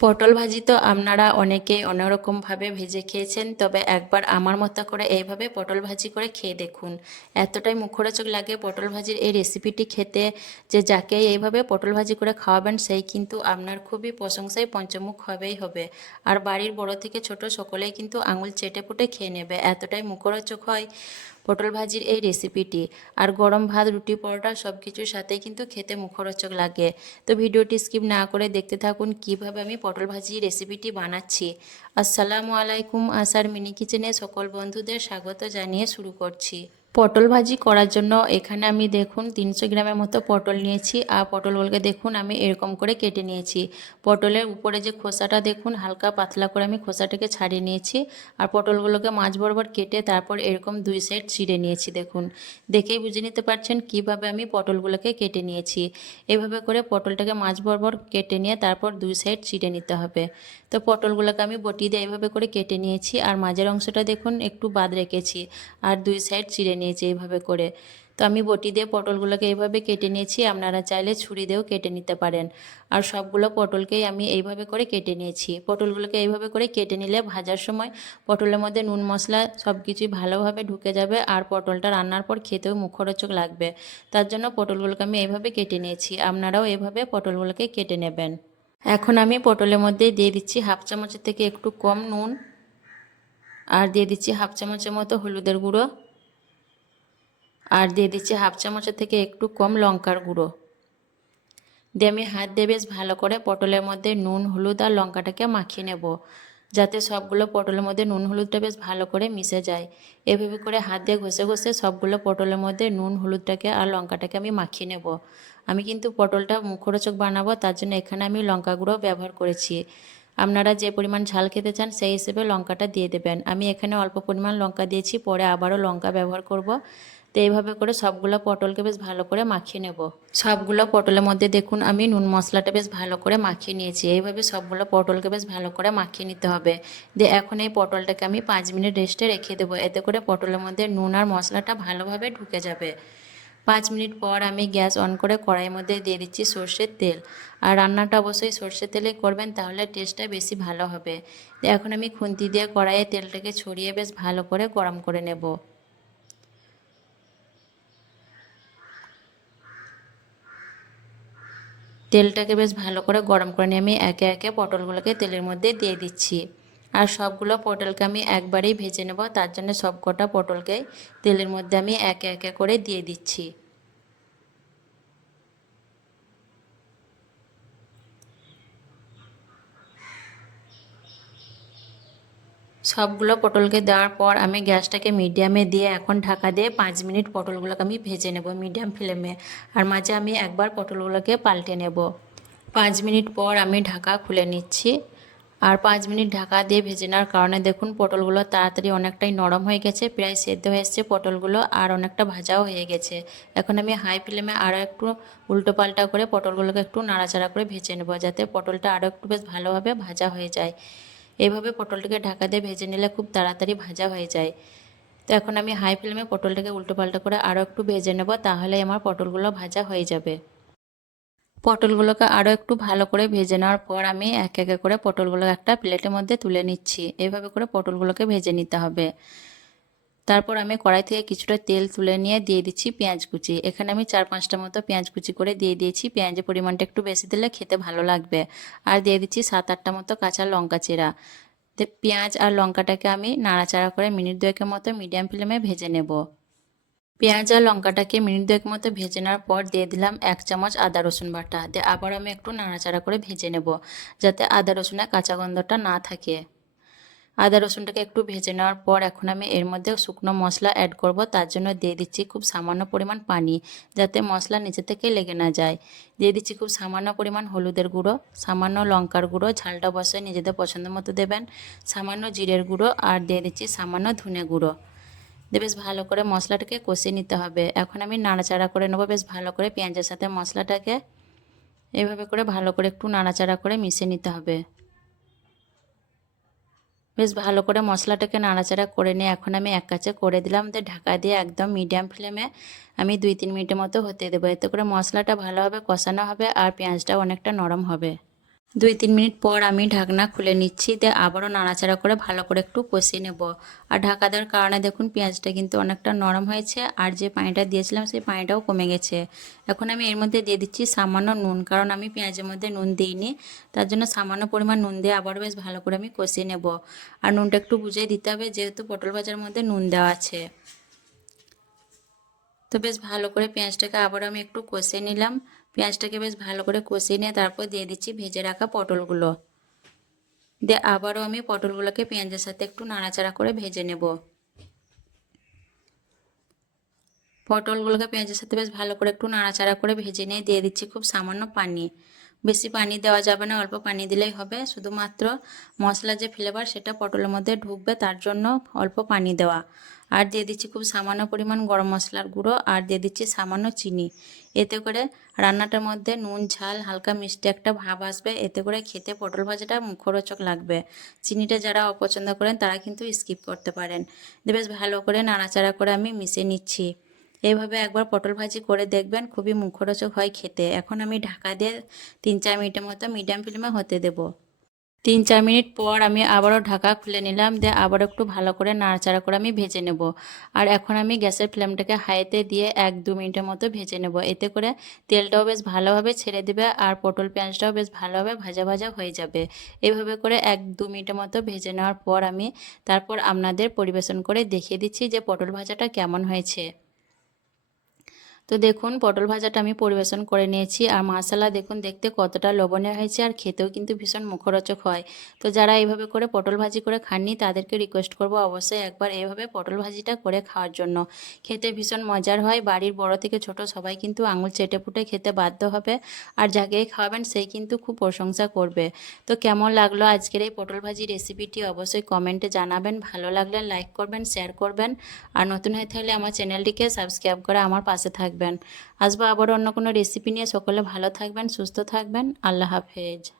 পটল ভাজি তো আপনারা অনেকেই অন্যরকমভাবে ভেজে খেয়েছেন, তবে একবার আমার মতো করে এইভাবে পটল ভাজি করে খেয়ে দেখুন। এতটাই মুখরোচক লাগে পটল ভাজির এই রেসিপিটি খেতে যে যাকে এইভাবে পটল ভাজি করে খাওয়াবেন, সেই কিন্তু আপনার খুবই প্রশংসায় পঞ্চমুখ হবেই হবে। আর বাড়ির বড় থেকে ছোট সকলেই কিন্তু আঙুল চেটে পুটে খেয়ে নেবে, এতটাই মুখরোচক হয় পটল ভাজির এই রেসিপিটি আর গরম ভাত, রুটি, পরোটা সব কিছুর সাথে কিন্তু খেতে মুখরোচক লাগে। তো ভিডিওটি স্কিপ না করে দেখতে থাকুন কীভাবে আমি পটল ভাজি রেসিপিটি বানাচ্ছি। আসসালামু আলাইকুম, আসার মিনি কিচেনে সকল বন্ধুদের স্বাগত জানিয়ে শুরু করছি। পটল ভাজি করার জন্য এখানে আমি দেখুন তিনশো গ্রামের মতো পটল নিয়েছি, আর পটলগুলোকে দেখুন আমি এরকম করে কেটে নিয়েছি। পটলের উপরে যে খোসাটা দেখুন, হালকা পাতলা করে আমি খোসাটাকে ছাড়িয়ে নিয়েছি, আর পটলগুলোকে মাছ বরাবর কেটে তারপর এরকম দুই সাইড ছিঁড়ে নিয়েছি দেখুন। দেখেই বুঝে নিতে পারছেন কীভাবে আমি পটলগুলোকে কেটে নিয়েছি। এভাবে করে পটলটাকে মাছ বরাবর কেটে নিয়ে তারপর দুই সাইড ছিঁড়ে নিতে হবে। তো পটলগুলোকে আমি বটি দিয়ে এইভাবে করে কেটে নিয়েছি, আর মাঝের অংশটা দেখুন একটু বাদ রেখেছি, আর দুই সাইড চিড়ে নিয়েছি এইভাবে করে। তো আমি বটি দিয়ে পটলগুলোকে এইভাবে কেটে নিয়েছি, আপনারা চাইলে ছুরি দিয়েও কেটে নিতে পারেন। আর সবগুলো পটলকেই আমি এইভাবে করে কেটে নিয়েছি। পটলগুলোকে এইভাবে করে কেটে নিলে ভাজার সময় পটলের মধ্যে নুন, মশলা সব কিছুই ভালোভাবে ঢুকে যাবে আর পটলটা রান্নার পর খেতেও মুখরোচক লাগবে। তার জন্য পটলগুলোকে আমি এইভাবে কেটে নিয়েছি। আপনারাও এভাবে পটলগুলোকে কেটে নেবেন। এখন আমি পটলের মধ্যে দিয়ে দিচ্ছি হাফ চামচের থেকে একটু কম নুন। আর দিয়ে দিচ্ছি হাফ চামচের মতো হলুদের গুঁড়ো। আর দিয়ে দিচ্ছি হাফ চামচের থেকে একটু কম লঙ্কার গুঁড়ো। দিয়ে আমি হাত দিয়ে বেশ ভালো করে পটলের মধ্যে নুন, হলুদ আর লঙ্কাটাকে মাখিয়ে নেব, যাতে সবগুলো পটলের মধ্যে নুন, হলুদটা বেশ ভালো করে মিশে যায়। এভাবে করে হাত দিয়ে ঘষে ঘষে সবগুলো পটলের মধ্যে নুন, হলুদটাকে আর লঙ্কাটাকে আমি মাখিয়ে নেব। আমি কিন্তু পটলটা মুখরোচক বানাবো, তার জন্য এখানে আমি লঙ্কা গুঁড়ো ব্যবহার করেছি। আপনারা যে পরিমাণ ঝাল খেতে চান সেই হিসেবে লঙ্কাটা দিয়ে দেবেন। আমি এখানে অল্প পরিমাণ লঙ্কা দিয়েছি, পরে আবারও লঙ্কা ব্যবহার করব। তো এইভাবে করে সবগুলো পটলকে বেশ ভালো করে মাখিয়ে নেব। সবগুলো পটলের মধ্যে দেখুন আমি নুন মশলাটা বেশ ভালো করে মাখিয়ে নিয়েছি। এইভাবে সবগুলো পটলকে বেশ ভালো করে মাখিয়ে নিতে হবে। দিয়ে এখন এই পটলটাকে আমি পাঁচ মিনিট রেস্টে রেখে দেবো। এতে করে পটলের মধ্যে নুন আর মশলাটা ভালোভাবে ঢুকে যাবে। পাঁচ মিনিট পর আমি গ্যাস অন করে কড়াইয়ের মধ্যে দিয়ে দিচ্ছি সর্ষের তেল। আর রান্নাটা অবশ্যই সর্ষের তেলে করবেন, তাহলে টেস্টটা বেশি ভালো হবে। এখন আমি খুন্তি দিয়ে কড়াইয়ে তেলটাকে ছড়িয়ে বেশ ভালো করে গরম করে নেব। তেলটাকে বেশ ভালো করে গরম করে নিয়ে আমি একে একে পটলগুলোকে তেলের মধ্যে দিয়ে দিচ্ছি। আর সবগুলো পটলকে আমি একবারেই ভেজে নেব, তার জন্য সবকটা পটলকে তেলের মধ্যে আমি একে একে করে দিয়ে দিচ্ছি। সবগুলো পটলকে দেওয়ার পর আমি গ্যাসটাকে মিডিয়ামে দিয়ে এখন ঢাকা দিয়ে পাঁচ মিনিট পটলগুলোকে আমি ভেজে নেব মিডিয়াম ফ্লেমে। আর মাঝে আমি একবার পটলগুলোকে পাল্টে নেব। পাঁচ মিনিট পর আমি ঢাকা খুলে নিচ্ছি। আর পাঁচ মিনিট ঢাকা দিয়ে ভেজে নেওয়ার কারণে দেখুন পটলগুলো তাড়াতাড়ি অনেকটাই নরম হয়ে গেছে, প্রায় সেদ্ধ হয়ে এসছে পটলগুলো আর অনেকটা ভাজাও হয়ে গেছে। এখন আমি হাই ফ্লেমে আরও একটু উল্টো পাল্টা করে পটলগুলোকে একটু নাড়াচাড়া করে ভেজে নেব যাতে পটলটা আরও একটু বেশ ভালোভাবে ভাজা হয়ে যায়। এইভাবে পটলটাকে ঢাকা দিয়ে ভেজে নিলে খুব তাড়াতাড়ি ভাজা হয়ে যায়। তো এখন আমি হাই ফ্লেমে পটলটাকে উল্টো পাল্টা করে আরও একটু ভেজে নেব, তাহলে আমার পটলগুলো ভাজা হয়ে যাবে। পটলগুলোকে আরও একটু ভালো করে ভেজে নেওয়ার পর আমি এক একে করে পটলগুলো একটা প্লেটের মধ্যে তুলে নিচ্ছি। এভাবে করে পটলগুলোকে ভেজে নিতে হবে। তারপর আমি কড়াই থেকে কিছুটা তেল তুলে নিয়ে দিয়ে দিচ্ছি পেঁয়াজ কুচি। এখানে আমি চার পাঁচটা মতো পেঁয়াজ কুচি করে দিয়ে দিয়েছি। পেঁয়াজের পরিমাণটা একটু বেশি দিলে খেতে ভালো লাগবে। আর দিয়ে দিচ্ছি সাত আটটা মতো কাঁচা লঙ্কা চেরা। পেঁয়াজ আর লঙ্কাটাকে আমি নাড়াচাড়া করে মিনিট দুয়েকের মতো মিডিয়াম ফ্লেমে ভেজে নেব। পেঁয়াজ আর লঙ্কাটাকে মিনিট দুয়েক মতো ভেজে নেওয়ার পর দিয়ে দিলাম এক চামচ আদা রসুন বাটা। দিয়ে আবার আমি একটু নাড়াচাড়া করে ভেজে নেব, যাতে আদা রসুনের কাঁচা গন্ধটা না থাকে। আদা রসুনটাকে একটু ভেজে নেওয়ার পর এখন আমি এর মধ্যে শুকনো মশলা অ্যাড করব। তার জন্য দিয়ে দিচ্ছি খুব সামান্য পরিমাণ পানি যাতে মশলা নিচে থেকে লেগে না যায়। দিয়ে দিচ্ছি খুব সামান্য পরিমাণ হলুদের গুঁড়ো, সামান্য লঙ্কার গুঁড়ো, ঝালটা বসে নিজেদের পছন্দ মতো দেবেন, সামান্য জিরের গুঁড়ো আর দিয়ে দিচ্ছি সামান্য ধনে গুঁড়ো। দিয়ে বেশ ভালো করে মশলাটাকে কষিয়ে নিতে হবে। এখন আমি নাড়াচাড়া করে নেব। বেশ ভালো করে পেঁয়াজের সাথে মশলাটাকে এভাবে করে ভালো করে একটু নাড়াচাড়া করে মিশিয়ে নিতে হবে। বেশ ভালো করে মশলাটাকে নাড়াচাড়া করে নিয়ে এখন আমি এক কাছে করে দিলাম। দিয়ে ঢাকা দিয়ে একদম মিডিয়াম ফ্লেমে আমি দুই তিন মিনিটের মতো হতে দেবো। এতে করে মশলাটা ভালোভাবে কষানো হবে আর পেঁয়াজটা অনেকটা নরম হবে। দুই তিন মিনিট পর আমি ঢাকনা খুলে নিচ্ছি, দিয়ে আবারও নাড়াচাড়া করে ভালো করে একটু কষিয়ে নেব। আর ঢাকা দেওয়ার কারণে দেখুন, পেঁয়াজটা কিন্তু অনেকটা নরম হয়েছে, আর যে পানিটা দিয়েছিলাম সেই পানিটাও কমে গেছে। এখন আমি এর মধ্যে দিয়ে দিচ্ছি সামান্য নুন, কারণ আমি পেঁয়াজের মধ্যে নুন দিইনি, তার জন্য সামান্য পরিমাণ নুন দিয়ে আবারও বেশ ভালো করে আমি কষিয়ে নেব। আর নুনটা একটু বুঝিয়ে দিতে হবে, যেহেতু পটল ভাজার মধ্যে নুন দেওয়া আছে। তো বেশ ভালো করে পেঁয়াজটাকে আবার আমি একটু কষিয়ে নিলাম। পেঁয়াজটাকে বেশ ভালো করে কষিয়ে নিয়ে তারপর দিয়ে দিচ্ছি ভেজে রাখা পটলগুলো। দিয়ে আবারও আমি পটলগুলোকে পেঁয়াজের সাথে একটু নাড়াচাড়া করে ভেজে নেব। পটলগুলোকে পেঁয়াজের সাথে বেশ ভালো করে একটু নাড়াচাড়া করে ভেজে নিয়ে দিয়ে দিচ্ছি খুব সামান্য পানি। বেশি পানি দেওয়া যাবে না, অল্প পানি দিলেই হবে। শুধুমাত্র মশলা যে ফ্লেভার সেটা পটলের মধ্যে ঢুকবে, তার জন্য অল্প পানি দেওয়া। আর দিয়ে দিচ্ছি খুব সামান্য পরিমাণ গরম মশলার গুঁড়ো আর দিয়ে দিচ্ছি সামান্য চিনি। এতে করে রান্নাটার মধ্যে নুন, ঝাল, হালকা মিষ্টি একটা ভাব আসবে। এতে করে খেতে পটল ভাজাটা মুখরোচক লাগবে। চিনিটা যারা অপছন্দ করেন তারা কিন্তু স্কিপ করতে পারেন। বেশ ভালো করে নাড়াচাড়া করে আমি মিশিয়ে নিচ্ছি। এইভাবে একবার পটল ভাজি করে দেখবেন খুবই মুখরোচক হয় খেতে। এখন আমি ঢাকা দিয়ে তিন চার মিনিটের মতো মিডিয়াম ফ্লেমে হতে দেব। তিন চার মিনিট পর আমি আবারও ঢাকা খুলে নিলাম, দিয়ে আবার একটু ভালো করে নাড়াচাড়া করে আমি ভেজে নেব। আর এখন আমি গ্যাসের ফ্লেমটাকে হাইতে দিয়ে এক দু মিনিটের মতো ভেজে নেব। এতে করে তেলটাও বেশ ভালোভাবে ছেড়ে দেবে আর পটল পেঁয়াজটাও বেশ ভালোভাবে ভাজা ভাজা হয়ে যাবে। এইভাবে করে এক দু মিনিটের মতো ভেজে নেওয়ার পর আমি তারপর আপনাদের পরিবেশন করে দেখিয়ে দিচ্ছি যে পটল ভাজাটা কেমন হয়েছে। তো দেখুন, পটল ভাজাটা আমি পরিবেশন করে নিয়েছি। আর মশলা দেখুন, দেখতে কতটা লবণীয় হয়েছে আর খেতেও কিন্তু ভীষণ মুখরোচক হয়। তো যারা এইভাবে করে পটল ভাজি করে খাননি, তাদেরকে রিকোয়েস্ট করব অবশ্যই একবার এইভাবে পটল ভাজিটা করে খাওয়ার জন্য। খেতে ভীষণ মজার হয়। বাড়ির বড় থেকে ছোট সবাই কিন্তু আঙুল চেটে ফুটে খেতে বাধ্য হবে। আর যাকেই খাওয়াবেন, সেই কিন্তু খুব প্রশংসা করবে। তো কেমন লাগল আজকের এই পটল ভাজি রেসিপিটি অবশ্যই কমেন্টে জানাবেন। ভালো লাগলে লাইক করবেন শেয়ার করবেন। আর নতুন হয়ে থাকলে আমার চ্যানেলটিকে সাবস্ক্রাইব করে আমার পাশে থাকবেন। আসব আবার অন্য কোনো রেসিপি নিয়ে। সকলে ভালো থাকবেন সুস্থ থাকবেন। আল্লাহ হাফেজ।